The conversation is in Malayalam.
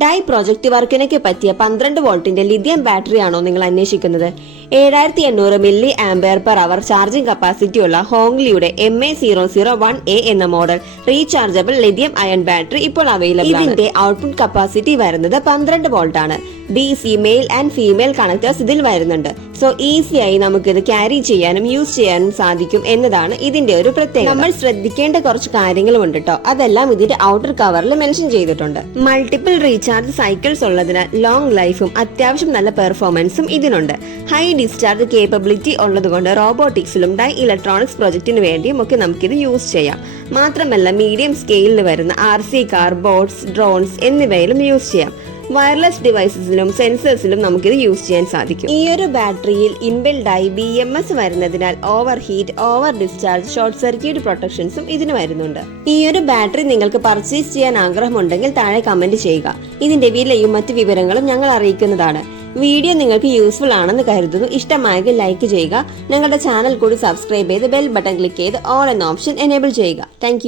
ഡൈ പ്രൊജക്ട് വർക്കിനൊക്കെ പറ്റിയ 12 വോൾട്ടിന്റെ ലിഥിയം ബാറ്ററി ആണോ നിങ്ങൾ അന്വേഷിക്കുന്നത്? 7800 milli ampere per hour charging capacity ഉള്ള ഹോങ്ലിയുടെ MA001A എന്ന model rechargeable lithium ion battery ഇപ്പോൾ അവൈലബിൾ ആണ്. ഇതിന്റെ ഔട്ട്പുട്ട് കപ്പാസിറ്റി വരുന്നത് 12 വോൾട്ട് ആണ്. DC male and female connectors ഇതിൽ വരുന്നുണ്ട്. സോ ഈസിയായി നമുക്കിത് ക്യാരി ചെയ്യാനും യൂസ് ചെയ്യാനും സാധിക്കും എന്നതാണ് ഇതിന്റെ ഒരു പ്രത്യേകത. നമ്മൾ ശ്രദ്ധിക്കേണ്ട കുറച്ച് കാര്യങ്ങളും ഉണ്ട് കേട്ടോ. അതെല്ലാം ഇതിന്റെ ഔട്ടർ കവറിൽ മെൻഷൻ ചെയ്തിട്ടുണ്ട്. മൾട്ടിപ്പിൾ റീചാർജ് സൈക്കിൾസ് ഉള്ളതിനാൽ ലോങ് ലൈഫും അത്യാവശ്യം നല്ല പെർഫോമൻസും ഇതിനുണ്ട്. ഹൈ ഡിസ്ചാർജ് കേപ്പബിലിറ്റി ഉള്ളതുകൊണ്ട് റോബോട്ടിക്സിലും ഡൈ ഇലക്ട്രോണിക്സ് പ്രൊജക്ടിന് വേണ്ടിയും ഒക്കെ നമുക്കിത് യൂസ് ചെയ്യാം. മാത്രമല്ല മീഡിയം സ്കെയിലിൽ വരുന്ന RC കാർ, ബോട്ട്സ്, ഡ്രോൺസ് എന്നിവയിലും യൂസ് ചെയ്യാം. വയർലെസ് ഡിവൈസസിലും സെൻസേഴ്സിലും നമുക്കിത് യൂസ് ചെയ്യാൻ സാധിക്കും. ഈ ഒരു ബാറ്ററിയിൽ ഇൻബിൽഡ് ആയി BMS വരുന്നതിനാൽ over heat, over discharge, short circuit പ്രൊട്ടക്ഷൻസും ഇതിന് വരുന്നുണ്ട്. ഈ ഒരു ബാറ്ററി നിങ്ങൾക്ക് പർച്ചേസ് ചെയ്യാൻ ആഗ്രഹമുണ്ടെങ്കിൽ താഴെ കമന്റ് ചെയ്യുക. ഇതിന്റെ വിലയും മറ്റു വിവരങ്ങളും ഞങ്ങൾ അറിയിക്കുന്നതാണ്. വീഡിയോ നിങ്ങൾക്ക് യൂസ്ഫുൾ ആണെന്ന് കരുതുന്നു. ഇഷ്ടമായെങ്കിൽ ലൈക്ക് ചെയ്യുക. ഞങ്ങളുടെ ചാനൽ കൂടി സബ്സ്ക്രൈബ് ചെയ്ത് ബെൽ ബട്ടൺ ക്ലിക്ക് ചെയ്ത് ഓൾ എന്ന ഓപ്ഷൻ എനേബിൾ ചെയ്യുക. താങ്ക്